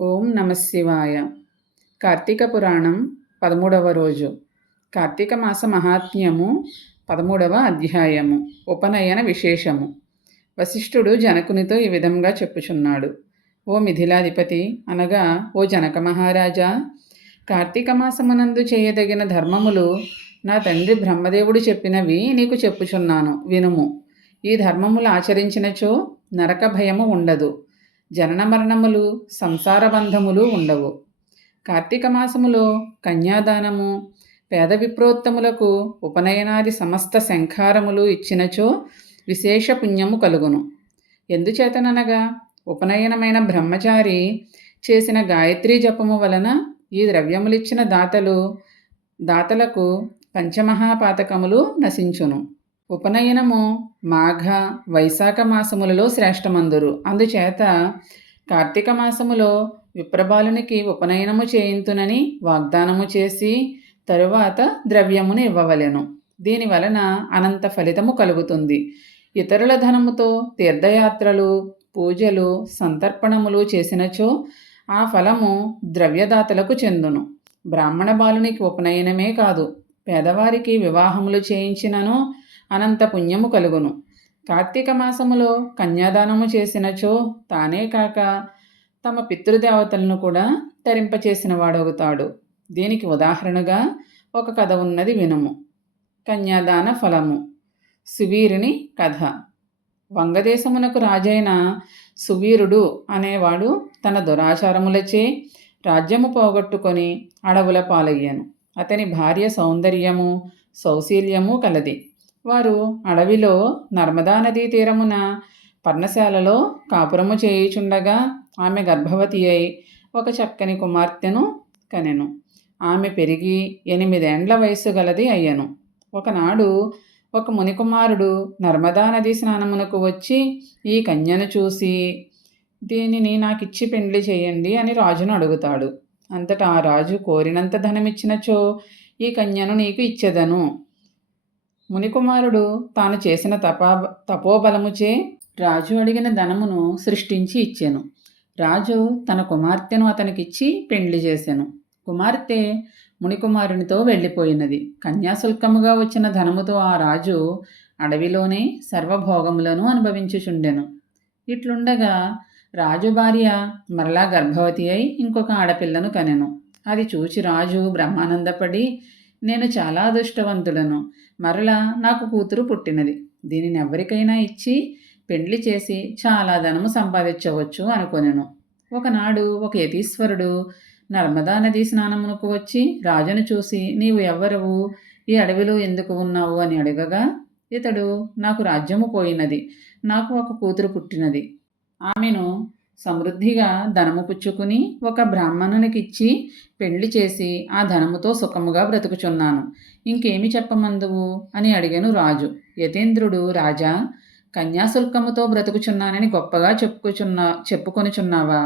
ఓం నమ శివాయ. కార్తీక పురాణం 13వ రోజు. కార్తీక మాస మహాత్మ్యము 13వ అధ్యాయము. ఉపనయన విశేషము. వశిష్ఠుడు జనకునితో ఈ విధంగా చెప్పుచున్నాడు. ఓ మిథిలాధిపతి అనగా ఓ జనక మహారాజా, కార్తీక మాసమునందు చేయదగిన ధర్మములు నా తండ్రి బ్రహ్మదేవుడు చెప్పినవి నీకు చెప్పుచున్నాను, వినుము. ఈ ధర్మములు ఆచరించినచో నరక భయము ఉండదు, జనన మరణములు, సంసార బంధములు ఉండవు. కార్తీక మాసములో కన్యాదానము, పేద విప్రోత్తములకు ఉపనయనాది సమస్త శంఖారములు ఇచ్చినచో విశేష పుణ్యము కలుగును. ఎందుచేతననగా ఉపనయనమైన బ్రహ్మచారి చేసిన గాయత్రీ జపము వలన ఈ ద్రవ్యములిచ్చిన దాతలకు పంచమహాపాతకములు నశించును. ఉపనయనము మాఘ వైశాఖ మాసములలో శ్రేష్టమందురు. అందుచేత కార్తీక మాసములో విప్రబాలునికి ఉపనయనము చేయింతునని వాగ్దానము చేసి తరువాత ద్రవ్యమును ఇవ్వవలెను. దీనివలన అనంత ఫలితము కలుగుతుంది. ఇతరుల ధనముతో తీర్థయాత్రలు, పూజలు, సంతర్పణములు చేసినచో ఆ ఫలము ద్రవ్యదాతలకు చెందును. బ్రాహ్మణ బాలునికి ఉపనయనమే కాదు, పేదవారికి వివాహములు చేయించినను అనంత పుణ్యము కలుగును. కార్తీక మాసములో కన్యాదానము చేసినచో తానే కాక తమ పితృదేవతలను కూడా తరింపచేసిన వాడవుతాడు. దీనికి ఉదాహరణగా ఒక కథ ఉన్నది, వినుము. కన్యాదాన ఫలము. సువీరుని కథ. వంగదేశమునకు రాజైన సువీరుడు అనేవాడు తన దురాచారములచే రాజ్యము పోగొట్టుకొని అడవుల పాలయ్యాను. అతని భార్య సౌందర్యము, సౌశీల్యము కలది. వారు అడవిలో నర్మదా నదీ తీరమున పర్ణశాలలో కాపురము చేయుచుండగా ఆమె గర్భవతి అయి ఒక చక్కని కుమార్తెను కనెను. ఆమె పెరిగి 8 ఏండ్ల వయస్సు గలది అయ్యను. ఒకనాడు ఒక మునికుమారుడు నర్మదా నదీ స్నానమునకు వచ్చి ఈ కన్యను చూసి, దీనిని నాకిచ్చి పెండ్లి చేయండి అని రాజును అడుగుతాడు. అంతటా ఆ రాజు, కోరినంత ధనమిచ్చినచో ఈ కన్యను నీకు ఇచ్చెదను. మునికుమారుడు తాను చేసిన తపోబలముచే రాజు అడిగిన ధనమును సృష్టించి ఇచ్చెను. రాజు తన కుమార్తెను అతనికిచ్చి పెండ్లి చేసెను. కుమార్తె మునికుమారునితో వెళ్ళిపోయినది. కన్యాశుల్కముగా వచ్చిన ధనముతో ఆ రాజు అడవిలోనే సర్వభోగములను అనుభవించుచుండెను. ఇట్లుండగా రాజు భార్య మరలా గర్భవతి అయి ఇంకొక ఆడపిల్లను కనెను. అది చూచి రాజు బ్రహ్మానందపడి, నేను చాలా అదృష్టవంతుడను, మరలా నాకు కూతురు పుట్టినది, దీనిని ఎవరికైనా ఇచ్చి పెండ్లి చేసి చాలా ధనము సంపాదించవచ్చు అనుకొనెను. ఒకనాడు ఒక యతీశ్వరుడు నర్మదా నదీ స్నానమునకు వచ్చి రాజును చూసి, నీవు ఎవ్వరవు, ఈ అడవిలో ఎందుకు ఉన్నావు అని అడగగా, ఇతడు, నాకు రాజ్యము పోయినది, నాకు ఒక కూతురు పుట్టినది, ఆమెను సమృద్ధిగా ధనము పుచ్చుకుని ఒక బ్రాహ్మణునికిచ్చి పెళ్లి చేసి ఆ ధనముతో సుఖముగా బ్రతుకుచున్నాను, ఇంకేమి చెప్పమందువు అని అడిగాను రాజు. యతీంద్రుడు, రాజా, కన్యాశుల్కముతో బ్రతుకుచున్నానని గొప్పగా చెప్పుకొనుచున్నావా?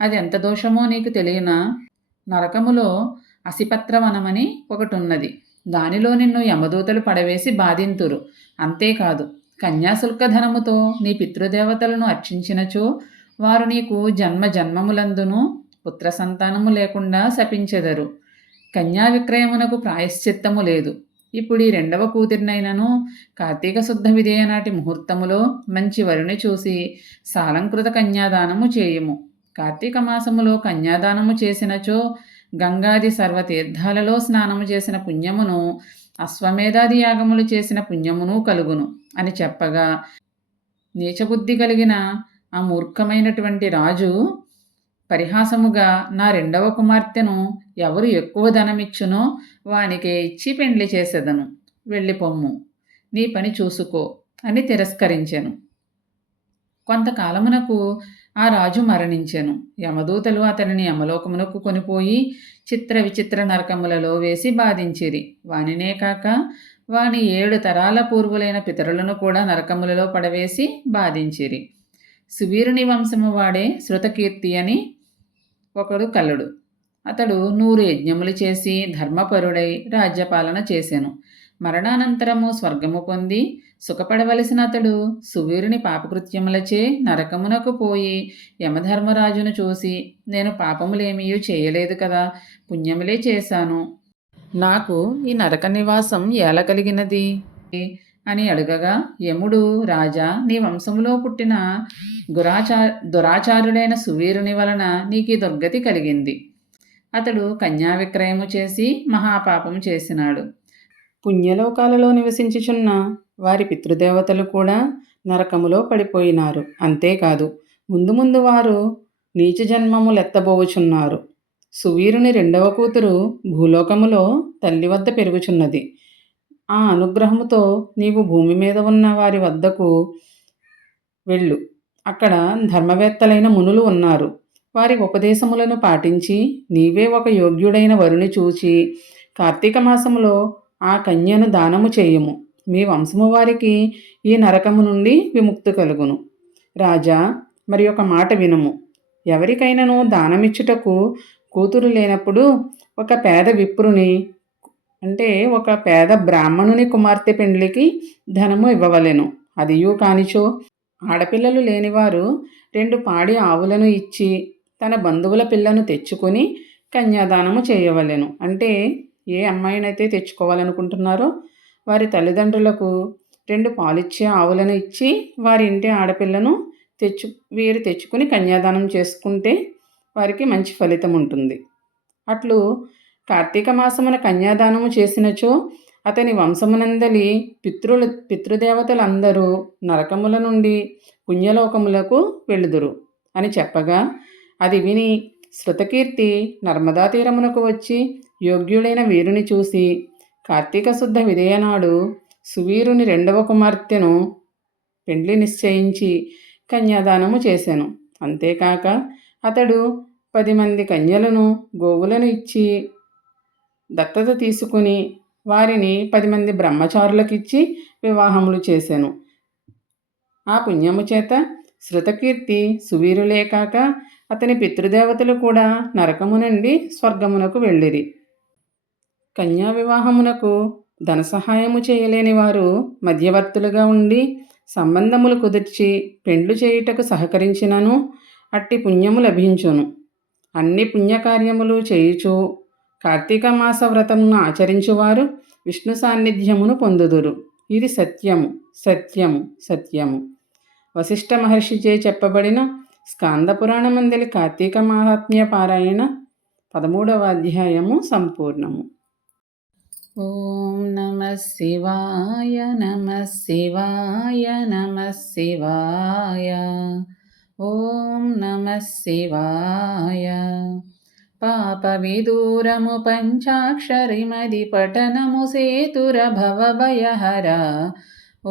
అది ఎంత దోషమో నీకు తెలియనా? నరకములో అసిపత్రవనమని ఒకటి ఉన్నది, దానిలో నిన్ను యమదూతలు పడవేసి బాధింతురు. అంతేకాదు, కన్యాశుల్క ధనముతో నీ పితృదేవతలను అర్చించినచో వారు నీకు జన్మజన్మములందును పుత్ర సంతానము లేకుండా శపించెదరు. కన్యా విక్రయమునకు ప్రాయశ్చిత్తము లేదు. ఇప్పుడు ఈ 2వ కూతురినైనను కార్తీక శుద్ధ విదేయ నాటి ముహూర్తములో మంచి వరుని చూసి సాలంకృత కన్యాదానము చేయుము. కార్తీక మాసములో కన్యాదానము చేసినచో గంగాది సర్వతీర్థాలలో స్నానము చేసిన పుణ్యమును, అశ్వమేధాది యాగములు చేసిన పుణ్యమును కలుగును అని చెప్పగా, నీచబుద్ధి కలిగిన ఆ మూర్ఖమైనటువంటి రాజు పరిహాసముగా, నా 2వ కుమార్తెను ఎవరు ఎక్కువ ధనమిచ్చునో వానికే ఇచ్చి పెండ్లి చేసేదను, వెళ్ళిపొమ్ము, నీ పని చూసుకో అని తిరస్కరించెను. కొంతకాలమునకు ఆ రాజు మరణించెను. యమదూతలు అతనిని యమలోకమునకు కొనిపోయి చిత్ర విచిత్ర నరకములలో వేసి బాధించిరి. వానినే కాక వాని 7 తరాల పూర్వులైన పితరులను కూడా నరకములలో పడవేసి బాధించిరి. సువీరుని వంశము వాడే శృతకీర్తి అని ఒకడు కలడు. అతడు 100 యజ్ఞములు చేసి ధర్మపరుడై రాజ్యపాలన చేసెను. మరణానంతరము స్వర్గము పొంది సుఖపడవలసిన అతడు సువీరుని పాపకృత్యములచే నరకమునకు పోయి యమధర్మరాజును చూసి, నేను పాపములేమీ చేయలేదు కదా, పుణ్యములే చేశాను, నాకు ఈ నరక నివాసం ఎలా కలిగినది అని అడగగా, యముడు, రాజా, నీ వంశములో పుట్టిన దురాచారుడైన సువీరుని వలన నీకు దుర్గతి కలిగింది. అతడు కన్యా విక్రయము చేసి మహాపాపము చేసినాడు. పుణ్యలోకాలలో నివసించుచున్న వారి పితృదేవతలు కూడా నరకములో పడిపోయినారు. అంతేకాదు, ముందు ముందు వారు నీచ జన్మములెత్తబోవుచున్నారు. సువీరుని రెండవ కూతురు భూలోకములో తల్లి వద్ద పెరుగుచున్నది. ఆ అనుగ్రహముతో నీవు భూమి మీద ఉన్న వారి వద్దకు వెళ్ళు. అక్కడ ధర్మవేత్తలైన మునులు ఉన్నారు. వారి ఉపదేశములను పాటించి నీవే ఒక యోగ్యుడైన వరుని చూచి కార్తీక మాసములో ఆ కన్యను దానము చేయుము. మీ వంశము వారికి ఈ నరకము నుండి విముక్తి కలుగును. రాజా, మరి ఒక మాట వినుము. ఎవరికైనాను దానమిచ్చుటకు కూతురు లేనప్పుడు ఒక పేద విప్రుని, అంటే ఒక పేద బ్రాహ్మణుని కుమార్తె పెండ్లికి ధనము ఇవ్వవలెను. అదియూ కానిచో ఆడపిల్లలు లేనివారు 2 పాడి ఆవులను ఇచ్చి తన బంధువుల పిల్లను తెచ్చుకొని కన్యాదానము చేయవలెను. అంటే ఏ అమ్మాయినైతే తెచ్చుకోవాలనుకుంటున్నారో వారి తల్లిదండ్రులకు 2 పాలిచ్చే ఆవులను ఇచ్చి వారి ఇంటి ఆడపిల్లను వీరు తెచ్చుకుని కన్యాదానం చేసుకుంటే వారికి మంచి ఫలితం ఉంటుంది. అట్లు కార్తీక మాసమున కన్యాదానము చేసినచో అతని వంశమునందలి పితృదేవతలందరూ నరకముల నుండి పుణ్యలోకములకు వెళ్ళుదురు అని చెప్పగా, అది విని శృతకీర్తి నర్మదా తీరమునకు వచ్చి యోగ్యుడైన వీరుని చూసి కార్తీక శుద్ధ విదయనాడు సువీరుని రెండవ కుమార్తెను పెండ్లి నిశ్చయించి కన్యాదానము చేశాను. అంతేకాక అతడు 10 మంది కన్యలను, గోవులను ఇచ్చి దత్తత తీసుకుని వారిని 10 మంది బ్రహ్మచారులకిచ్చి వివాహములు చేశాను. ఆ పుణ్యము చేత శృతకీర్తి సువీరులే కాక అతని పితృదేవతలు కూడా నరకము నుండి స్వర్గమునకు వెళ్ళిరి. కన్యా వివాహమునకు ధన సహాయము చేయలేని వారు మధ్యవర్తులుగా ఉండి సంబంధములు కుదిర్చి పెండ్లు చేయుటకు సహకరించినను అట్టి పుణ్యము లభించును. అన్ని పుణ్యకార్యములు చేయుచు కార్తీక మాస వ్రతమును ఆచరించువారు విష్ణు సాన్నిధ్యమును పొందుదురు. ఇది సత్యము, సత్యము, సత్యము. వశిష్ఠ మహర్షిచే చెప్పబడిన స్కాంద పురాణమందలి కార్తీక మహాత్మ్య పారాయణ 13వ అధ్యాయము సంపూర్ణము. ఓం నమః శివాయ, నమః శివాయ, నమః శివాయ. ఓం నమః శివాయ. పాప విదూరము పంచాక్షరిమది పఠనము సేతుర భవభయహర.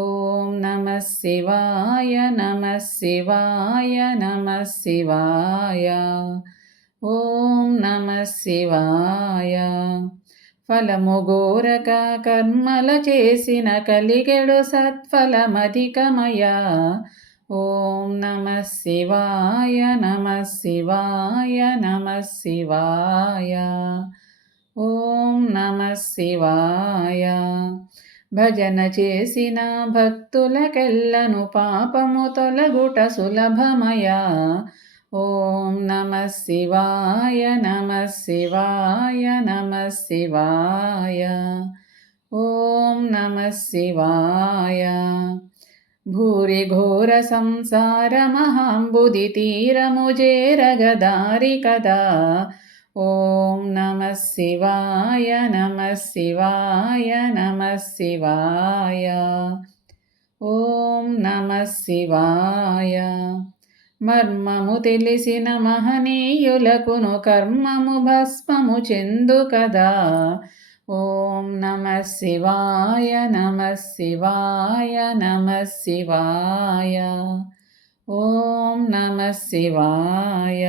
ఓం నమః శివాయ, నమః శివాయ, నమః శివాయ. ఓం నమః శివాయ. ఫలము గోరక కర్మల చేసిన కలిగెడు సత్ఫలమధికమయ. ఓం నమః శివాయ, నమః శివాయ, నమః శివాయ. ఓం నమః శివాయ. భజన చేసిన భక్తులకెల్లను పాపము తొలగుట సులభమయ. ఓం నమః శివాయ, నమః శివాయ, నమః శివాయ. ఓం నమః శివాయ. భూరి ఘోర సంసార మహాంబుది తీరము చేరగదారి కదా. ఓం నమః శివాయ, నమః శివాయ, నమః శివాయ. ఓం నమః శివాయ. మర్మము తెలిసిన మహనీయులకును కర్మము భస్మము చెందు కదా. ఓం నమః శివాయ, నమః శివాయ, నమః శివాయ. ఓం నమః శివాయ.